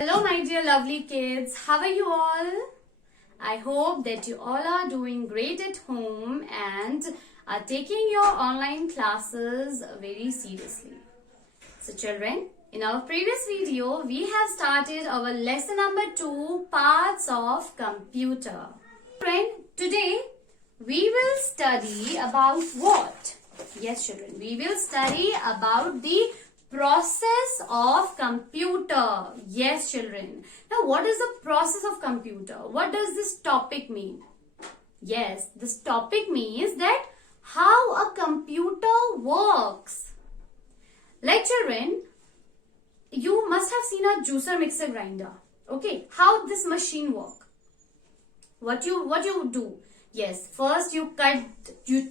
Hello my dear lovely kids, how are you all? I hope that you all are doing great at home and are taking your online classes very seriously. So children, in our previous video, we have started our lesson number 2, parts of computer. Friend, today we will study about what? Yes children, we will study about the process of computer. Yes children. Now what is the process of computer? What does this topic mean? Yes, this topic means that how a computer works. Like children, you must have seen a juicer mixer grinder. Okay, how this machine work? What you do? Yes, first you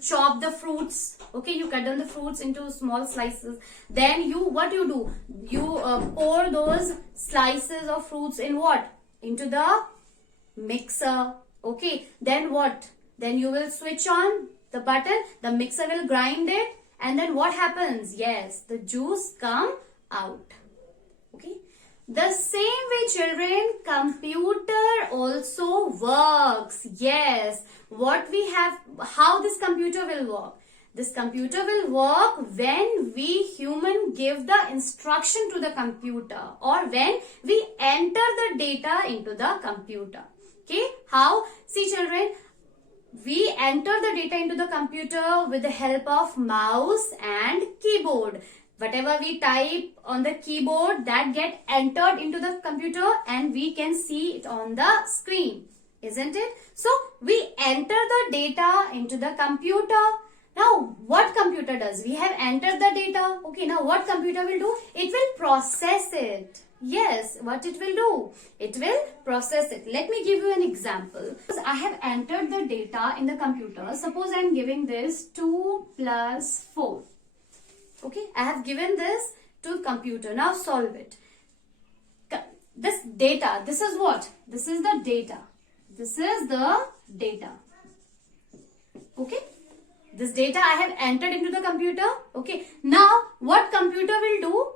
chop the fruits. Okay, you cut down the fruits into small slices. Then what you do? You pour those slices of fruits in what? Into the mixer. Okay, then what? Then you will switch on the button. The mixer will grind it. And then what happens? Yes, the juice come out. Okay. The same way children, computer also works. Yes. How this computer will work? This computer will work when we human give the instruction to the computer or when we enter the data into the computer. Okay. How? See children, we enter the data into the computer with the help of mouse and keyboard. Whatever we type on the keyboard, that get entered into the computer and we can see it on the screen. Isn't it? So, we enter the data into the computer. Now, what computer does? We have entered the data. Okay, now what computer will do? It will process it. Yes, what it will do? It will process it. Let me give you an example. I have entered the data in the computer. Suppose I am giving this 2 plus 4. Okay, I have given this to computer. Now solve it. This data, this is what? This is the data. This is the data. Okay. This data I have entered into the computer. Okay. Now, what computer will do?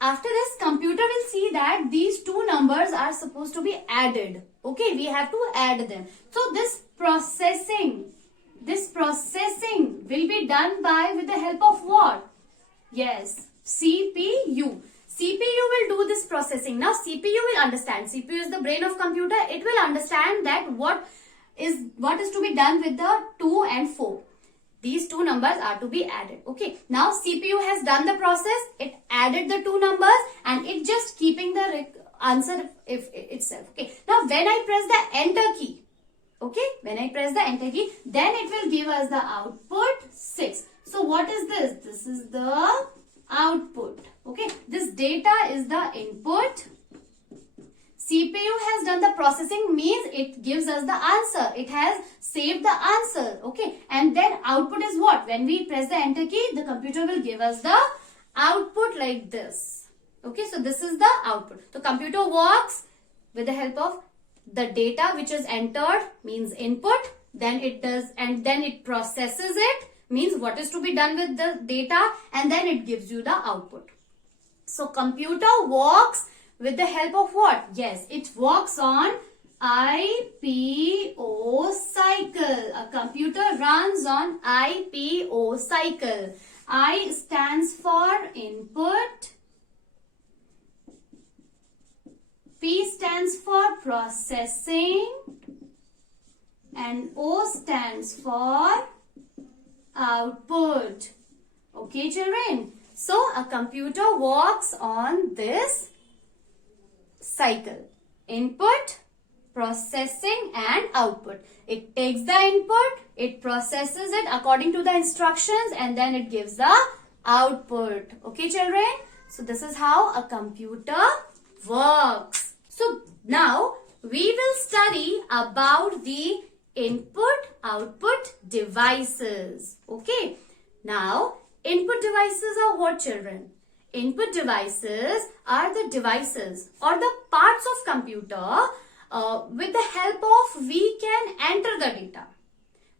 After this, computer will see that these two numbers are supposed to be added. Okay. We have to add them. So, this processing will be done with the help of what? Yes, CPU. CPU will do this processing. Now, CPU will understand. CPU is the brain of computer. It will understand that what is to be done with the 2 and 4. These two numbers are to be added. Okay. Now, CPU has done the process. It added the two numbers and it just keeping the answer itself. Okay. Now, when I press the enter key, okay, when I press the enter key, then it will give us the output 6. So, what is this? This is the output. Okay, this data is the input. CPU has done the processing, means it gives us the answer. It has saved the answer. Okay, and then output is what? When we press the enter key, the computer will give us the output like this. Okay, so this is the output. The computer works with the help of the data which is entered, means input. Then it does, and then it processes it, means what is to be done with the data, and then it gives you the output. So, computer works with the help of what? Yes, it works on IPO cycle. A computer runs on IPO cycle. I stands for input. P stands for processing. And O stands for output. Okay children, so a computer works on this cycle: input, processing and output. It takes the input, it processes it according to the instructions, and then it gives the output. Okay children, so this is how a computer works. So now we will study about the input-output devices. Okay. Now, input devices are what children? Input devices are the devices or the parts of computer with the help of we can enter the data.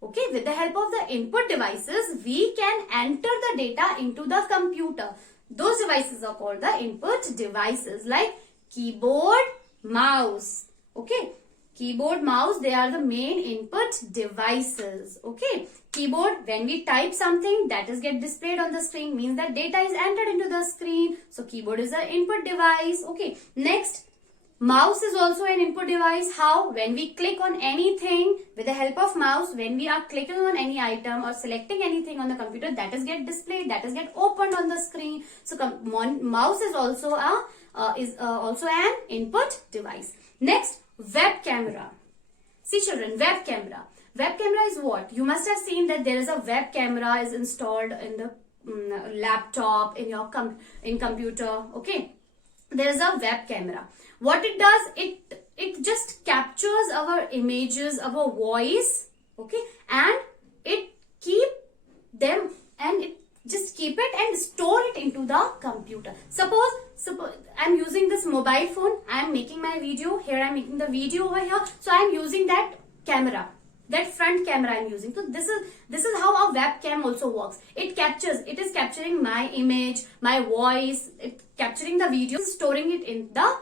Okay. With the help of the input devices, we can enter the data into the computer. Those devices are called the input devices like keyboard, mouse. Okay. Keyboard, mouse, they are the main input devices. Okay. Keyboard, when we type something, that is get displayed on the screen, means that data is entered into the screen. So keyboard is an input device. Okay. Next, mouse is also an input device. How? When we click on anything with the help of mouse, when we are clicking on any item or selecting anything on the computer, that is get displayed, that is get opened on the screen. So mouse is also an input device. Next, web camera. See children, web camera. Web camera is what? You must have seen that there is a web camera is installed in the laptop, in your computer. Okay. There is a web camera. What it does, it just captures our images, our voice, okay, and it keep them and it just keep it and store it into the computer. Suppose I'm using this mobile phone, I'm making my video, here I'm making the video over here, so I'm using that camera, that front camera I'm using. So this is how a webcam also works. It is capturing my image, my voice, it capturing the video, storing it in the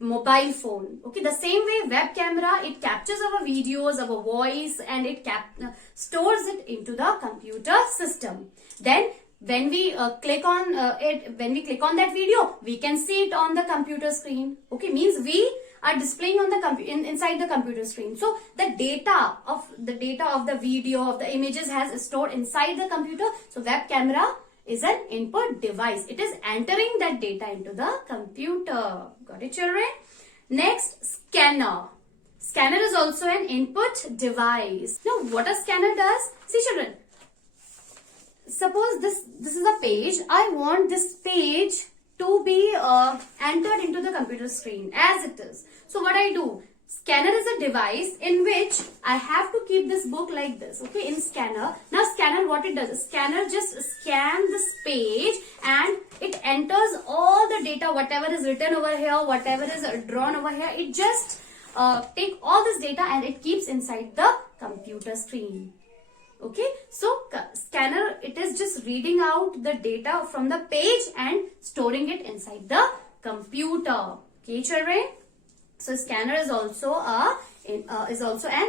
mobile phone. Okay, the same way web camera, it captures our videos, our voice, and it stores it into the computer system. Then when we click on that video, we can see it on the computer screen. Okay, means we are displaying on the inside the computer screen. So the data of the video, of the images has stored inside the computer. So web camera is an input device. It is entering that data into the computer. Got it, children? Next, scanner. Scanner is also an input device. Now, what a scanner does? See, children. Suppose this is a page. I want this page to be entered into the computer screen as it is. So what I do? Scanner is a device in which I have to keep this book like this, okay, in scanner. Now scanner, what it does, scanner just scan this page and it enters all the data, whatever is written over here, whatever is drawn over here, it just take all this data and it keeps inside the computer screen. Okay, so scanner, it is just reading out the data from the page and storing it inside the computer. Okay, children? So scanner is also an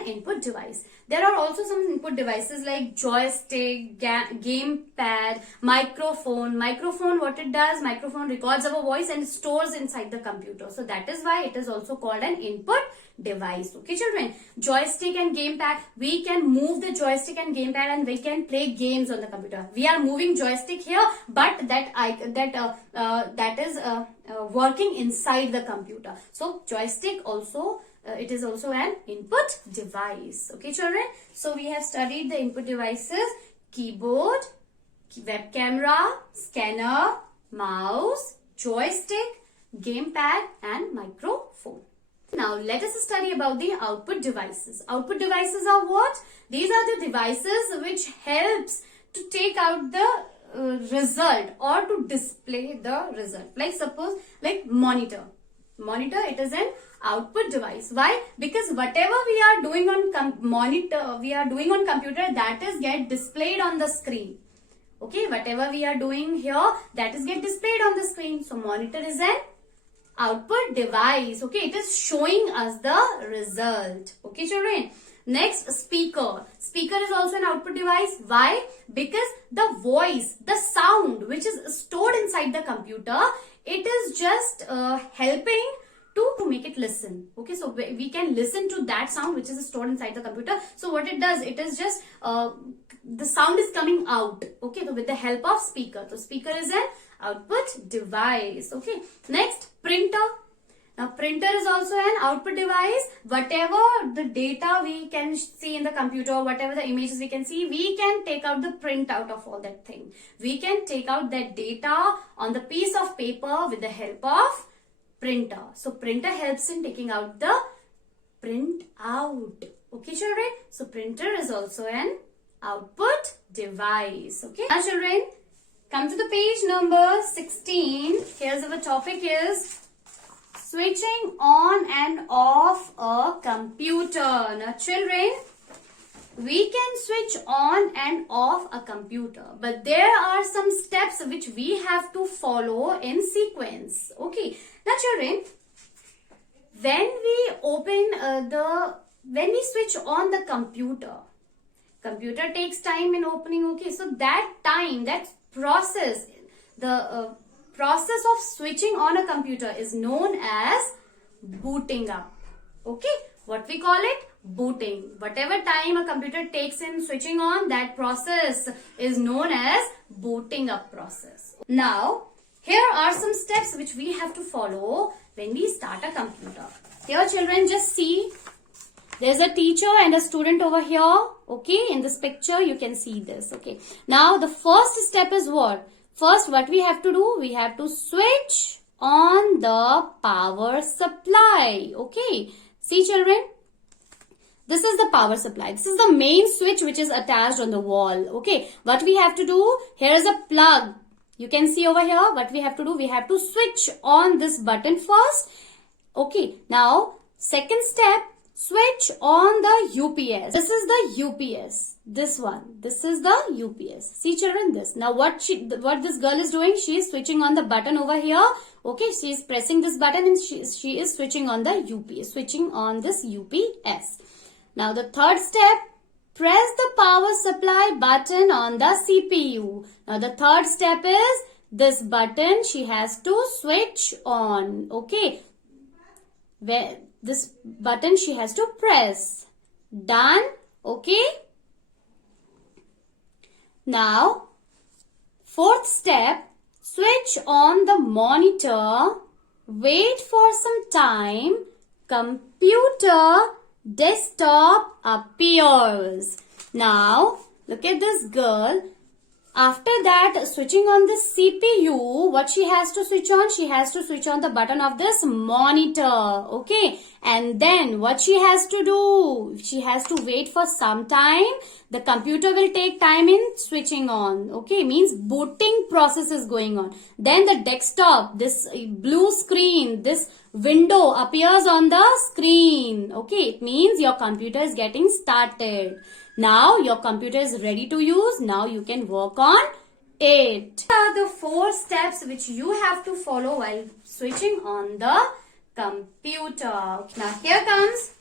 input device. There are also some input devices like joystick, gamepad, microphone. Microphone, what it does, microphone records our voice and stores inside the computer. So that is why it is also called an input device. Okay, children. Joystick and gamepad, we can move the joystick and gamepad and we can play games on the computer. We are moving joystick here, but that is working inside the computer. So joystick also, it is also an input device. Okay, children. So we have studied the input devices: keyboard, web camera, scanner, mouse, joystick, gamepad, and microphone. Now let us study about the output devices. Output devices are what? These are the devices which helps to take out the result or to display the result. Like suppose, like monitor. Monitor, it is an output device. Why? Because whatever we are doing on monitor, we are doing on computer, that is get displayed on the screen. Okay, whatever we are doing here, that is get displayed on the screen. So monitor is an output device. Okay, it is showing us the result. Okay, children. Next, speaker. Speaker is also an output device. Why? Because the voice, the sound which is stored inside the computer, it is just helping to make it listen. Okay, so we can listen to that sound which is stored inside the computer. So what it does, it is just the sound is coming out. Okay, so with the help of speaker. So speaker is an output device. Okay, next, printer. Now printer is also an output device. Whatever the data we can see in the computer, whatever the images we can see, we can take out the printout of all that thing. We can take out that data on the piece of paper with the help of printer. So printer helps in taking out the printout. Okay, children. So printer is also an output device. Okay. Now children, come to the page number 16. Here's our topic is switching on and off a computer. Now children, we can switch on and off a computer, but there are some steps which we have to follow in sequence. Okay, now children, when we switch on the computer takes time in opening. Okay, so that time, that process, the process of switching on a computer is known as booting up. Okay, what we call it? Booting. Whatever time a computer takes in switching on, that process is known as booting up process. Now, here are some steps which we have to follow when we start a computer. Here children, just see. There's a teacher and a student over here. Okay, in this picture you can see this. Okay, now the first step is what? First, what we have to do? We have to switch on the power supply. Okay, see children, this is the power supply. This is the main switch which is attached on the wall. Okay, what we have to do? Here is a plug. You can see over here what we have to do. We have to switch on this button first. Okay, now second step, switch on the UPS. This is the UPS. This one. This is the UPS. See children, this. Now what this girl is doing? She is switching on the button over here. Okay, she is pressing this button and she is switching on the UPS. Switching on this UPS. Now the third step, press the power supply button on the CPU. Now the third step is this button she has to switch on. Okay, where this button she has to press. Done. Okay. Now, fourth step, switch on the monitor. Wait for some time. Computer desktop appears. Now, look at this girl. After that, switching on the CPU, what she has to switch on? She has to switch on the button of this monitor. Okay. And then what she has to do? She has to wait for some time. The computer will take time in switching on. Okay. Means booting process is going on. Then the desktop, this blue screen, this window appears on the screen. Okay. It means your computer is getting started. Now your computer is ready to use. Now you can work on it. These are the 4 steps which you have to follow while switching on the computer. Now here comes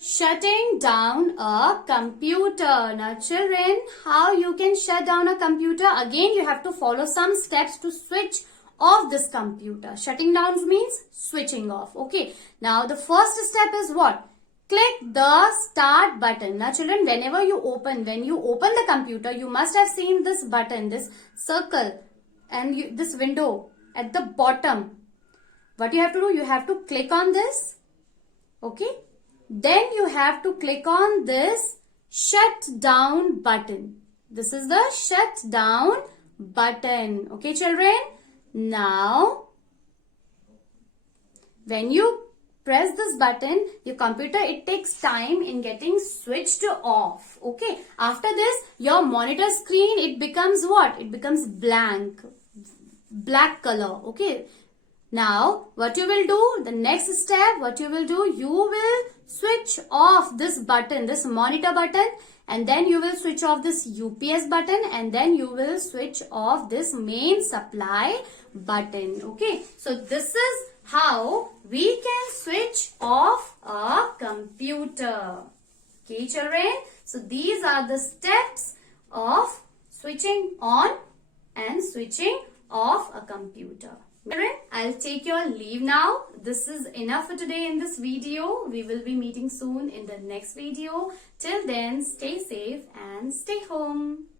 shutting down a computer. Now children, how you can shut down a computer? Again, you have to follow some steps to switch off this computer. Shutting down means switching off. Okay. Now the first step is what? Click the start button. Now children, when you open the computer, you must have seen this button, this circle and this window at the bottom. What you have to do? You have to click on this. Okay. Then you have to click on this shut down button. This is the shut down button. Okay children. Now, when you press this button, your computer, it takes time in getting switched off. Okay. After this, your monitor screen, it becomes what? It becomes blank. Black color. Okay. Now, what you will do? The next step, what you will do? You will switch off this button, this monitor button. And then you will switch off this UPS button. And then you will switch off this main supply button. Okay. So, this is how we can switch off a computer. Okay children. So these are the steps of switching on and switching off a computer. Children, I'll take your leave now. This is enough for today in this video. We will be meeting soon in the next video. Till then, stay safe and stay home.